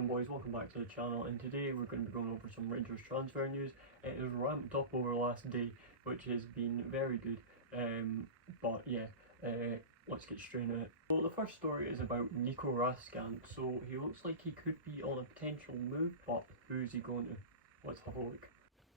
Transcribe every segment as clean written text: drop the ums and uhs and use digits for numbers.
evening boys, welcome back to the channel, and today we're going to be going over some Rangers transfer news. It has ramped up over the last day, which has been very good, let's get straight into it. So the first story is about Nico Raskin. So he looks like he could be on a potential move, but who's he going to? Let's have a look.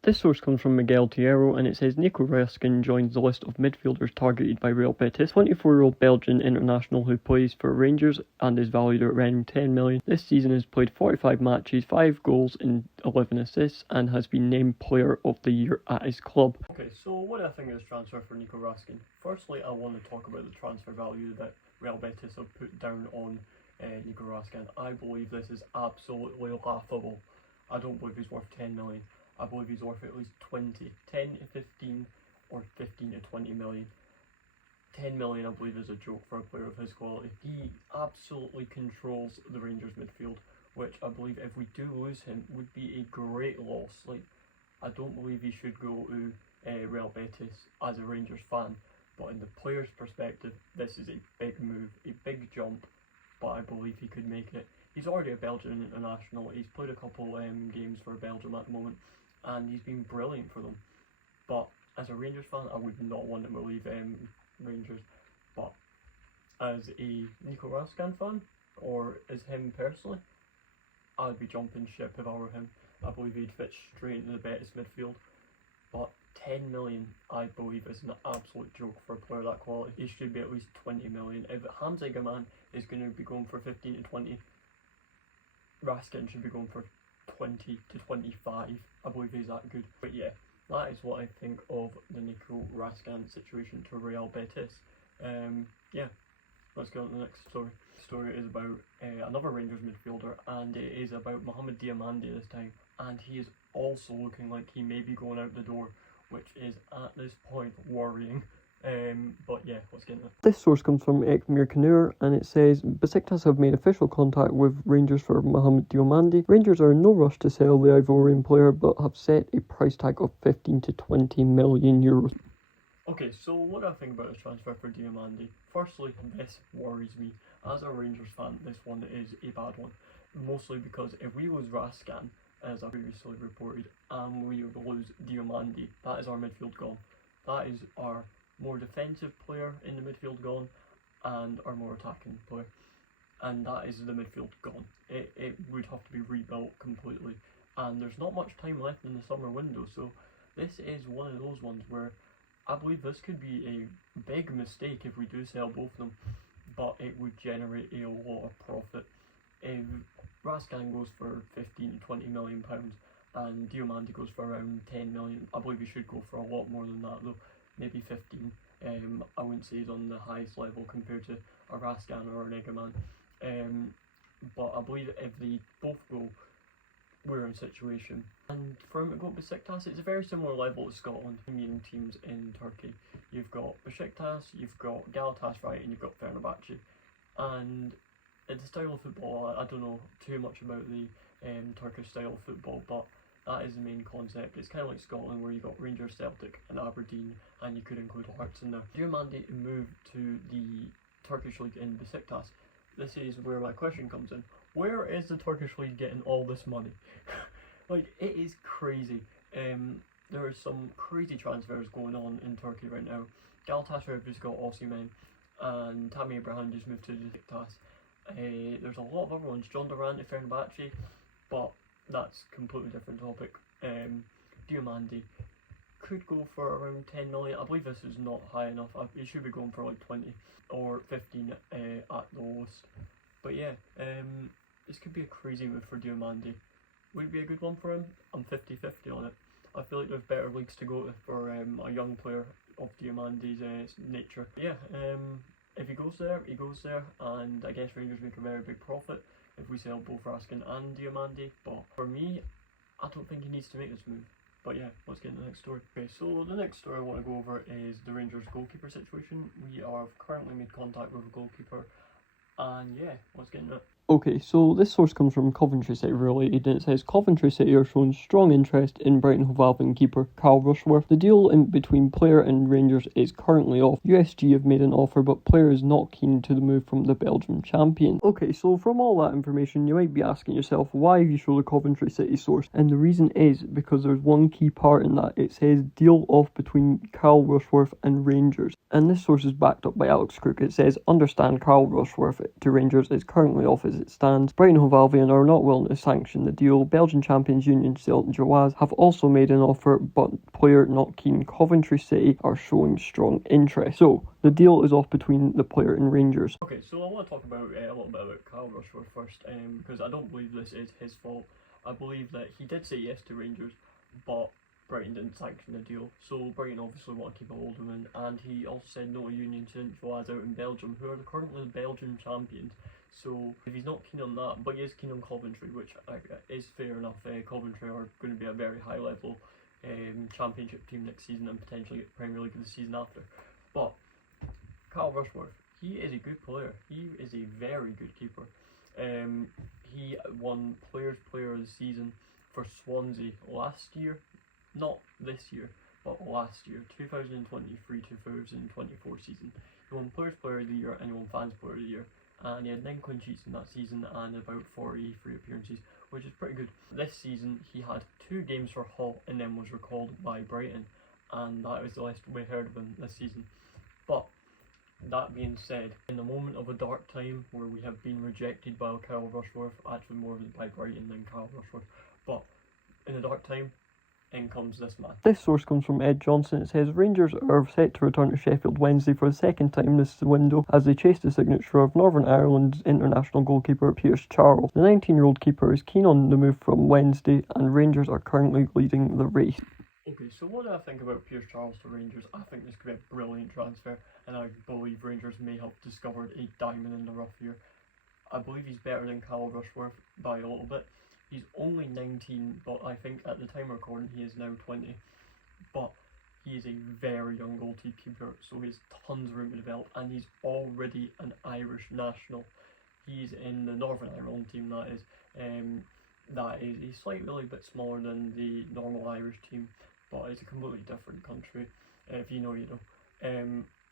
This source comes from Miguel Tierro, and it says Nico Raskin joins the list of midfielders targeted by Real Betis. 24-year-old Belgian international who plays for Rangers and is valued at around 10 million. This season has played 45 matches, 5 goals and 11 assists, and has been named Player of the Year at his club. Okay, so what do I think of this transfer for Nico Raskin? Firstly, I want to talk about the transfer value that Real Betis have put down on Nico Raskin. I believe this is absolutely laughable. I don't believe he's worth 10 million. I believe he's worth at least 10 to 15 or 15 to 20 million. 10 million I believe is a joke for a player of his quality. He absolutely controls the Rangers midfield, which I believe if we do lose him would be a great loss. I don't believe he should go to Real Betis as a Rangers fan, but in the player's perspective this is a big move, a big jump, but I believe he could make it. He's already a Belgian international, he's played a couple games for Belgium at the moment, and he's been brilliant for them. But as a Rangers fan, I would not want him to leave Rangers. But as a Nico Raskin fan, or as him personally, I'd be jumping ship if I were him. I believe he'd fit straight into the Betis midfield. But 10 million, I believe, is an absolute joke for a player that quality. He should be at least 20 million. If Hamza Gaman is going to be going for 15 to 20, Raskin should be going for 20 to 25. I believe he's that good. But yeah, that is what I think of the Nico Raskin situation to Real Betis. Yeah, let's go on to the next story. The story is about another Rangers midfielder, and it is about Mohamed Diomande this time, and he is also looking like he may be going out the door, which is at this point worrying. But yeah, let's get into it. This source comes from Ekmir Kanur, and it says Besiktas have made official contact with Rangers for Mohamed Diomande. Rangers are in no rush to sell the Ivorian player, but have set a price tag of 15 to 20 million euros. Okay, so what do I think about this transfer for Diomande? Firstly, this worries me. As a Rangers fan, this one is a bad one. Mostly because if we lose Raskin, as I previously reported, and we lose Diomande, that is our midfield gone. That is our more defensive player in the midfield gone, and our more attacking player, and that is the midfield gone. It would have to be rebuilt completely, and there's not much time left in the summer window, so this is one of those ones where I believe this could be a big mistake if we do sell both of them, but it would generate a lot of profit. If Raskin goes for 15 to 20 million pounds and Diomande goes for around 10 million, I believe he should go for a lot more than that though. Maybe 15. I wouldn't say he's on the highest level compared to a Raskin or an Egaman. But I believe if they both go, we're in a situation. And for him to go to Besiktas, it's a very similar level to Scotland. Main teams in Turkey. You've got Besiktas, you've got Galatasaray, and you've got Fenerbahce. And it's a style of football, I don't know too much about the Turkish style of football, but that is the main concept. It's kind of like Scotland, where you got Rangers, Celtic and Aberdeen, and you could include Hearts in there. Diomande moved to the Turkish league in Besiktas. This is where my question comes in. Where is the Turkish league getting all this money? It is crazy. There are some crazy transfers going on in Turkey right now. Galatasaray have just got Osimhen, and Tammy Abraham just moved to Besiktas. There's a lot of other ones. John Durant to Fenerbahce, but that's a completely different topic. Diomande could go for around 10 million. I believe this is not high enough. It should be going for like 20 or 15 at the lowest. But yeah, this could be a crazy move for Diomande. Would it be a good one for him? I'm 50-50 on it. I feel like there's better leagues to go to for a young player of Diomande's nature. Yeah, if he goes there, he goes there, and I guess Rangers make a very big profit if we sell both Raskin and Diomande. But for me, I don't think he needs to make this move. But yeah, let's get into the next story. Okay, so the next story I want to go over is the Rangers goalkeeper situation. We have currently made contact with a goalkeeper, and yeah, let's get into it. Okay, so this source comes from Coventry City related, and it says Coventry City are showing strong interest in Brighton Hove Albion keeper Carl Rushworth. The deal in between player and Rangers is currently off. USG have made an offer, but player is not keen to the move from the Belgian champion. Okay, so from all that information, you might be asking yourself, why have you shown the Coventry City source? And the reason is because there's one key part in that. It says deal off between Carl Rushworth and Rangers. And this source is backed up by Alex Crook. It says, understand Carl Rushworth to Rangers is currently off as it stands. Brighton Hove Albion are not willing to sanction the deal. Belgian champions Union Saint-Gilloise have also made an offer, but player not keen. Coventry City are showing strong interest. So, the deal is off between the player and Rangers. Okay, so I want to talk about a little bit about Carl Rushworth first, because I don't believe this is his fault. I believe that he did say yes to Rangers, but Brighton didn't sanction the deal, so Brighton obviously want to keep a hold of him, and he also said no to Union Saint-Gilloise out in Belgium, who are currently the Belgian champions. So if he's not keen on that, but he is keen on Coventry, which is fair enough. Coventry are going to be a very high level championship team next season and potentially get Premier League the season after. But Carl Rushworth, he is a good player. He is a very good keeper. He won Players Player of the Season for Swansea last year. Not this year, but last year, 2023-2024 season. He won Players Player of the Year and he won Fans Player of the Year. And he had 9 clean sheets in that season and about 43 appearances, which is pretty good. This season he had 2 games for Hull and then was recalled by Brighton, and that is the last we heard of him this season. But that being said, in the moment of a dark time where we have been rejected by Carl Rushworth, actually more by Brighton than Carl Rushworth, but in a dark time, in comes this man. This source comes from Ed Johnson. It says Rangers are set to return to Sheffield Wednesday for the second time this window as they chase the signature of Northern Ireland's international goalkeeper Pierce Charles. The 19-year-old keeper is keen on the move from Wednesday, and Rangers are currently leading the race. Okay, so what do I think about Pierce Charles to Rangers? I think this could be a brilliant transfer, and I believe Rangers may have discovered a diamond in the rough here. I believe he's better than Carl Rushworth by a little bit. He's only 19, but I think at the time of recording he is now 20. But he is a very young goalkeeper, so he has tons of room to develop, and he's already an Irish national. He's in the Northern Ireland team, that is. He's slightly a bit smaller than the normal Irish team, but it's a completely different country. If you know, you know.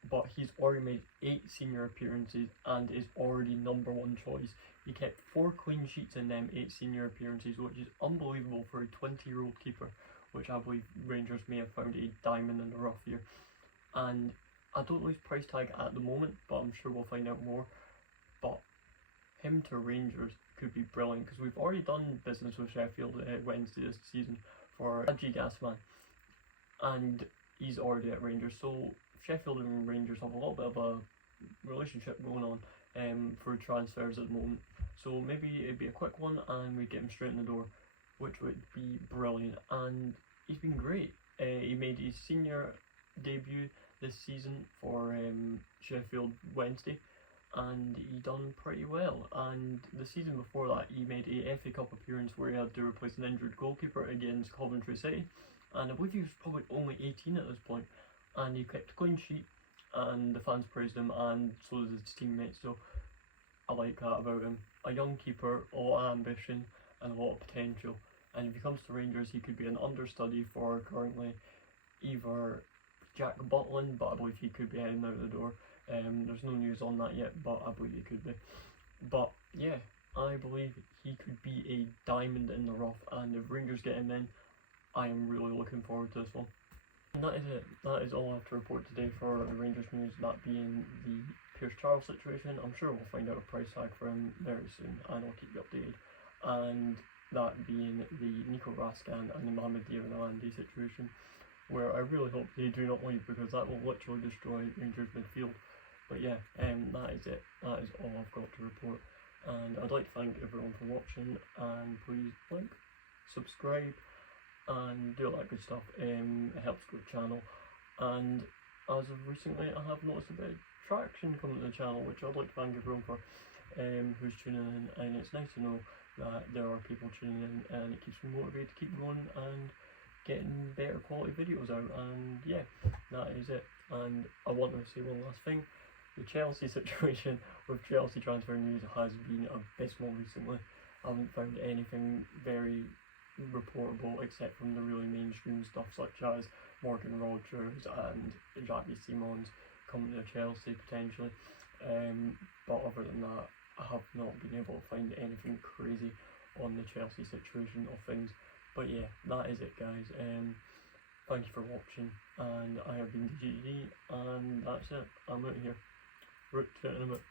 But he's already made 8 senior appearances and is already #1 choice. He kept 4 clean sheets in them 8 senior appearances, which is unbelievable for a 20-year-old keeper, which I believe Rangers may have found a diamond in the rough here. And I don't know his price tag at the moment, but I'm sure we'll find out more. But him to Rangers could be brilliant, because we've already done business with Sheffield Wednesday this season for G Gasman, and he's already at Rangers, so Sheffield and Rangers have a little bit of a relationship going on for transfers at the moment. So maybe it'd be a quick one and we'd get him straight in the door, which would be brilliant. And he's been great. He made his senior debut this season for Sheffield Wednesday, and he done pretty well. And the season before that he made a FA Cup appearance where he had to replace an injured goalkeeper against Coventry City, and I believe he was probably only 18 at this point. And he kept a clean sheet, and the fans praised him, and so did his teammates, so I like that about him. A young keeper, a lot of ambition, and a lot of potential. And if he comes to Rangers, he could be an understudy for currently either Jack Butland, but I believe he could be heading out the door. There's no news on that yet, but I believe he could be. But yeah, I believe he could be a diamond in the rough, and if Rangers get him in, I am really looking forward to this one. And that is it. That is all I have to report today for Rangers news, that being the Pierce Charles situation. I'm sure we'll find out a price tag for him very soon, and I'll keep you updated. And that being the Nico Raskin and the Mohamed Diomande situation, where I really hope they do not leave, because that will literally destroy Rangers midfield. But yeah, that is it. That is all I've got to report. And I'd like to thank everyone for watching, and please like, subscribe, and do all that good stuff. It helps grow the channel, and as of recently I have noticed a bit of traction coming to the channel, which I'd like to thank everyone for who's tuning in, and it's nice to know that there are people tuning in, and it keeps me motivated to keep going and getting better quality videos out. And yeah, that is it. And I want to say one last thing. the Chelsea situation with Chelsea transfer news has been abysmal recently. I haven't found anything very reportable except from the really mainstream stuff such as Morgan Rogers and Jackie Simons coming to Chelsea potentially. But other than that, I have not been able to find anything crazy on the Chelsea situation of things. But yeah, that is it, guys. Thank you for watching, and I have been DGE, and that's it. I'm out here. Root to it in a bit.